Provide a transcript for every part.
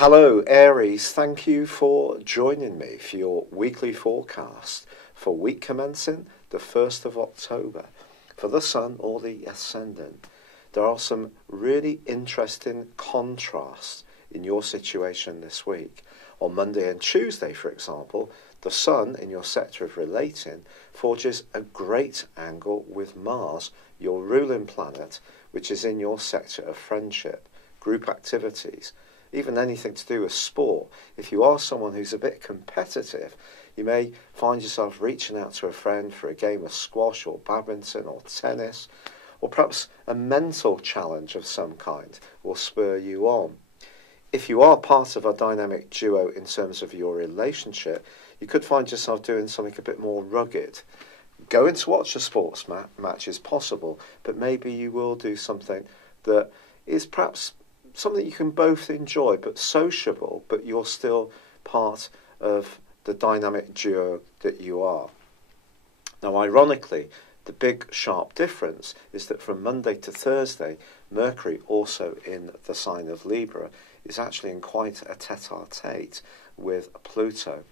Hello Aries, thank you for joining me for your weekly forecast for week commencing the 1st of October. For the Sun or the Ascendant, there are some really interesting contrasts in your situation this week. On Monday and Tuesday, for example, the Sun in your sector of relating forges a great angle with Mars, your ruling planet, which is in your sector of friendship, group activities, even anything to do with sport. If you are someone who's a bit competitive, you may find yourself reaching out to a friend for a game of squash or badminton or tennis, or perhaps a mental challenge of some kind will spur you on. If you are part of a dynamic duo in terms of your relationship, you could find yourself doing something a bit more rugged. Going to watch a sports match is possible, but maybe you will do something that is perhaps something you can both enjoy, but sociable, but you're still part of the dynamic duo that you are. Now, ironically, the big sharp difference is that from Monday to Thursday, Mercury, also in the sign of Libra, is actually in quite a tete-a-tete with Pluto.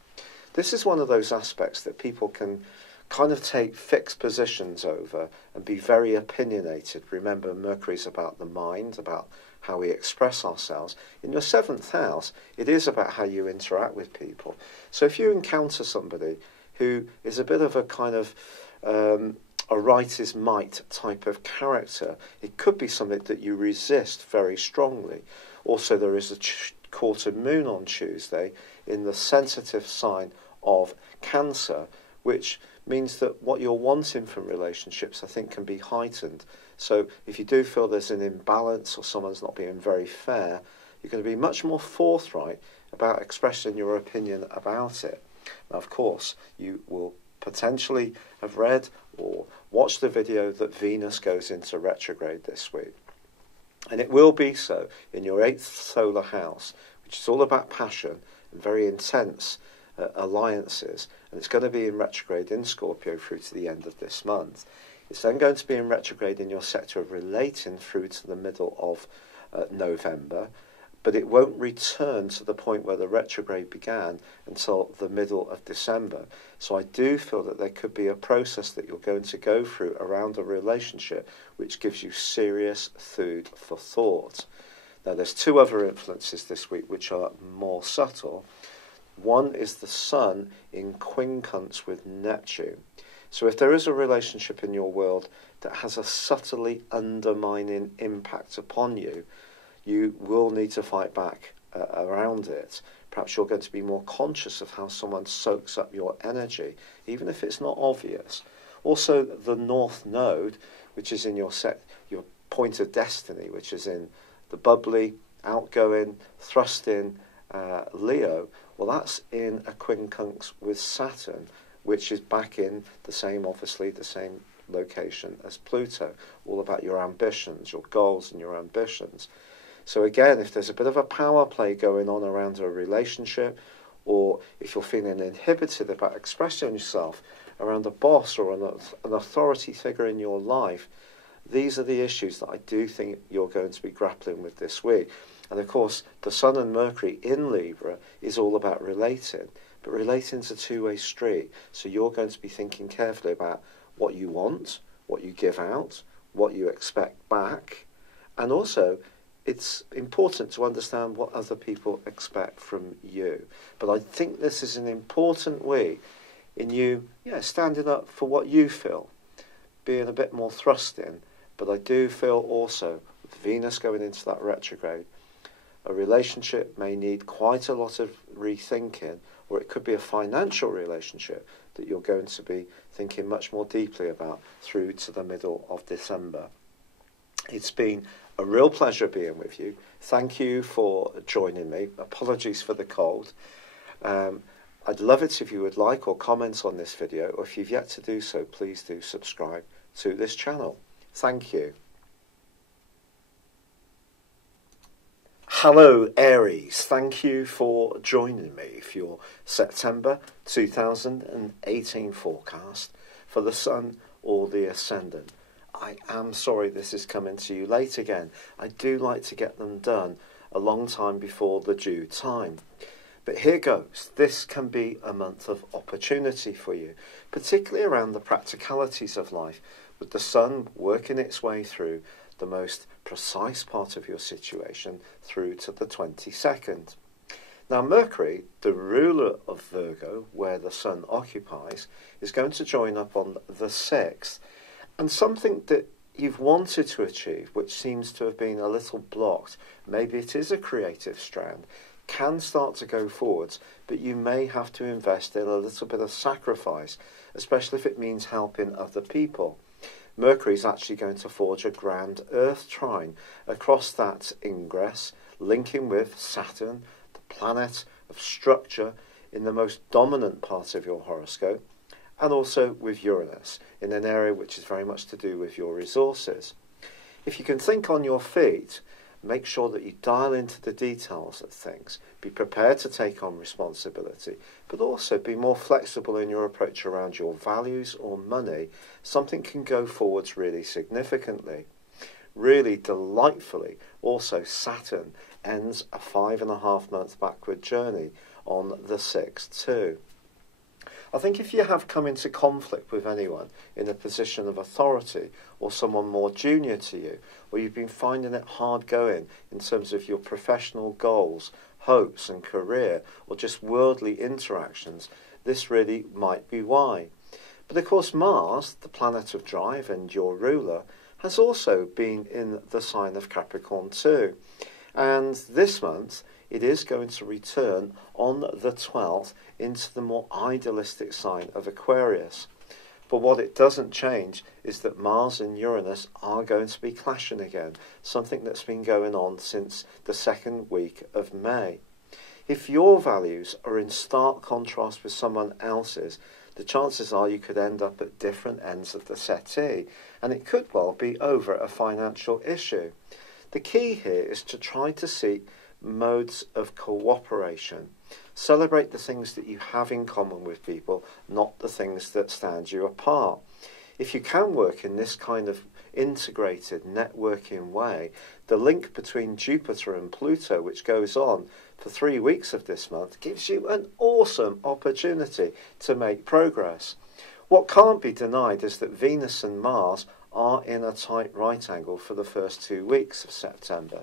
This is one of those aspects that people can kind of take fixed positions over and be very opinionated. Remember, Mercury's about the mind, about how we express ourselves. In your 7th house, it is about how you interact with people. So if you encounter somebody who is a bit of a kind of a right is might type of character, it could be something that you resist very strongly. Also, there is a quarter moon on Tuesday in the sensitive sign of Cancer, which means that what you're wanting from relationships, I think, can be heightened. So if you do feel there's an imbalance or someone's not being very fair, you're going to be much more forthright about expressing your opinion about it. Now, of course, you will potentially have read or watched the video that Venus goes into retrograde this week. And it will be so in your 8th solar house, which is all about passion and very intense alliances. And it's going to be in retrograde in Scorpio through to the end of this month. It's then going to be in retrograde in your sector of relating through to the middle of November, but it won't return to the point where the retrograde began until the middle of December. So I do feel that there could be a process that you're going to go through around a relationship which gives you serious food for thought. Now, there's two other influences this week which are more subtle. One is the Sun in quincunx with Neptune. So if there is a relationship in your world that has a subtly undermining impact upon you, you will need to fight back around it. Perhaps you're going to be more conscious of how someone soaks up your energy, even if it's not obvious. Also, the North Node, which is in your point of destiny, which is in the bubbly, outgoing, thrusting Leo, well, that's in a quincunx with Saturn, which is back in the same location as Pluto, all about your ambitions, your goals and your ambitions. So again, if there's a bit of a power play going on around a relationship, or if you're feeling inhibited about expressing yourself around a boss or an authority figure in your life, these are the issues that I do think you're going to be grappling with this week. And of course, the Sun and Mercury in Libra is all about relating. But relating's a two-way street. So you're going to be thinking carefully about what you want, what you give out, what you expect back. And also, it's important to understand what other people expect from you. But I think this is an important way in you, standing up for what you feel, being a bit more thrusting. But I do feel also, with Venus going into that retrograde, a relationship may need quite a lot of rethinking, or it could be a financial relationship that you're going to be thinking much more deeply about through to the middle of December. It's been a real pleasure being with you. Thank you for joining me. Apologies for the cold. I'd love it if you would like or comment on this video, or if you've yet to do so, please do subscribe to this channel. Thank you. Hello Aries, thank you for joining me for your September 2018 forecast for the Sun or the Ascendant. I am sorry this is coming to you late again. I do like to get them done a long time before the due time. But here goes. This can be a month of opportunity for you, particularly around the practicalities of life, with the sun working its way through the most precise part of your situation through to the 22nd. Now, Mercury, the ruler of Virgo, where the sun occupies, is going to join up on the 6th. And something that you've wanted to achieve, which seems to have been a little blocked, maybe it is a creative strand, can start to go forwards, but you may have to invest in a little bit of sacrifice, especially if it means helping other people. Mercury is actually going to forge a grand Earth trine across that ingress, linking with Saturn, the planet of structure in the most dominant part of your horoscope, and also with Uranus in an area which is very much to do with your resources. If you can think on your feet, make sure that you dial into the details of things, be prepared to take on responsibility, but also be more flexible in your approach around your values or money. Something can go forwards really significantly. Really delightfully, also Saturn ends a 5.5-month backward journey on the 6th too. I think if you have come into conflict with anyone in a position of authority or someone more junior to you, or you've been finding it hard going in terms of your professional goals, hopes and career, or just worldly interactions, this really might be why. But of course Mars, the planet of drive and your ruler, has also been in the sign of Capricorn too. And this month it is going to return on the 12th into the more idealistic sign of Aquarius. But what it doesn't change is that Mars and Uranus are going to be clashing again, something that's been going on since the second week of May. If your values are in stark contrast with someone else's, the chances are you could end up at different ends of the settee, and it could well be over a financial issue. The key here is to try to seek modes of cooperation. Celebrate the things that you have in common with people, not the things that stand you apart. If you can work in this kind of integrated networking way, the link between Jupiter and Pluto, which goes on for 3 weeks of this month, gives you an awesome opportunity to make progress. What can't be denied is that Venus and Mars are in a tight right angle for the first 2 weeks of September.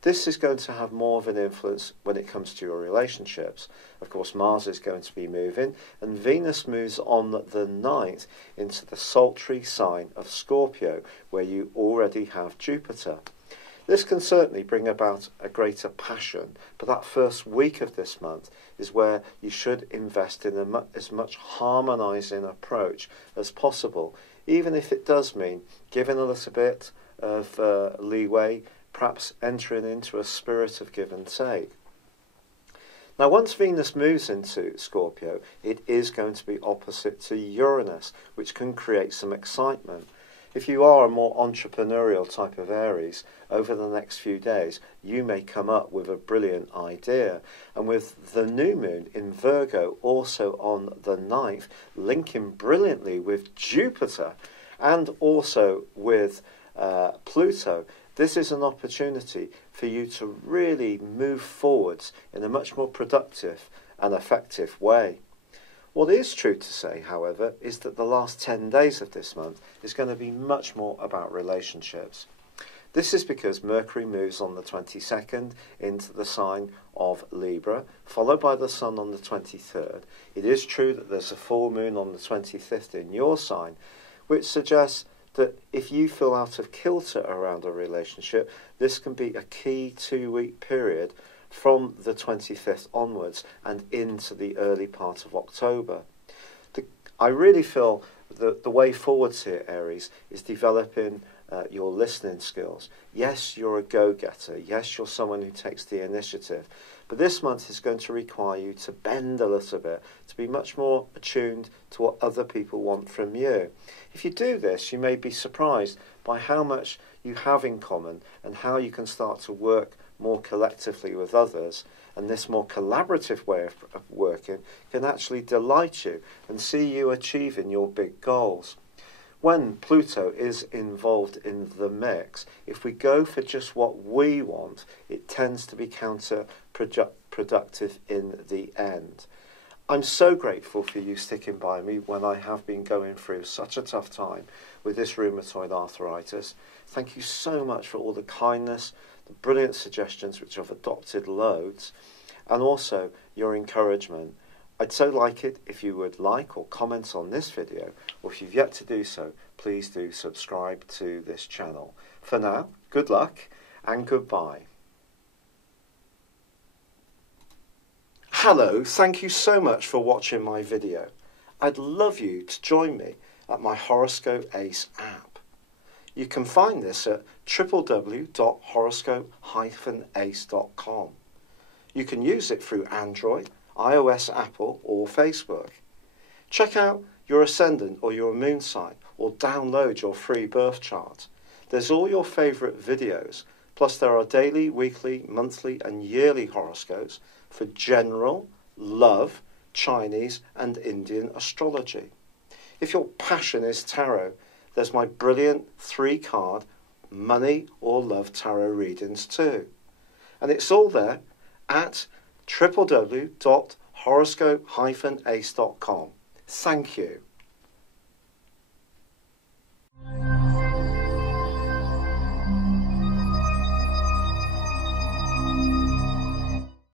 This is going to have more of an influence when it comes to your relationships. Of course, Mars is going to be moving, and Venus moves on the 9th into the sultry sign of Scorpio, where you already have Jupiter. This can certainly bring about a greater passion, but that first week of this month is where you should invest in as much harmonising approach as possible, even if it does mean giving a little bit of leeway, perhaps entering into a spirit of give and take. Now, once Venus moves into Scorpio, it is going to be opposite to Uranus, which can create some excitement. If you are a more entrepreneurial type of Aries, over the next few days, you may come up with a brilliant idea. And with the new moon in Virgo also on the 9th, linking brilliantly with Jupiter and also with Pluto, this is an opportunity for you to really move forwards in a much more productive and effective way. What is true to say, however, is that the last 10 days of this month is going to be much more about relationships. This is because Mercury moves on the 22nd into the sign of Libra, followed by the Sun on the 23rd. It is true that there's a full moon on the 25th in your sign, which suggests that if you feel out of kilter around a relationship, this can be a key 2-week period from the 25th onwards and into the early part of October. I really feel that the way forwards here, Aries, is developing your listening skills. Yes, you're a go-getter. Yes, you're someone who takes the initiative. But this month is going to require you to bend a little bit, to be much more attuned to what other people want from you. If you do this, you may be surprised by how much you have in common and how you can start to work more collectively with others. And this more collaborative way of working can actually delight you and see you achieving your big goals. when Pluto is involved in the mix, if we go for just what we want, it tends to be counterproductive in the end. I'm so grateful for you sticking by me when I have been going through such a tough time with this rheumatoid arthritis. Thank you so much for all the kindness, the brilliant suggestions, which I've adopted loads, and also your encouragement. I'd so like it if you would like or comment on this video, or if you've yet to do so, please do subscribe to this channel. For now, good luck and goodbye. Hello, thank you so much for watching my video. I'd love you to join me at my Horoscope Ace app. You can find this at www.horoscope-ace.com. You can use it through Android, iOS, Apple or Facebook. Check out your ascendant or your moon sign or download your free birth chart. There's all your favourite videos, plus there are daily, weekly, monthly and yearly horoscopes for general, love, Chinese and Indian astrology. If your passion is tarot, there's my brilliant 3-card money or love tarot readings too. And it's all there at www.horoscope-ace.com. Thank you.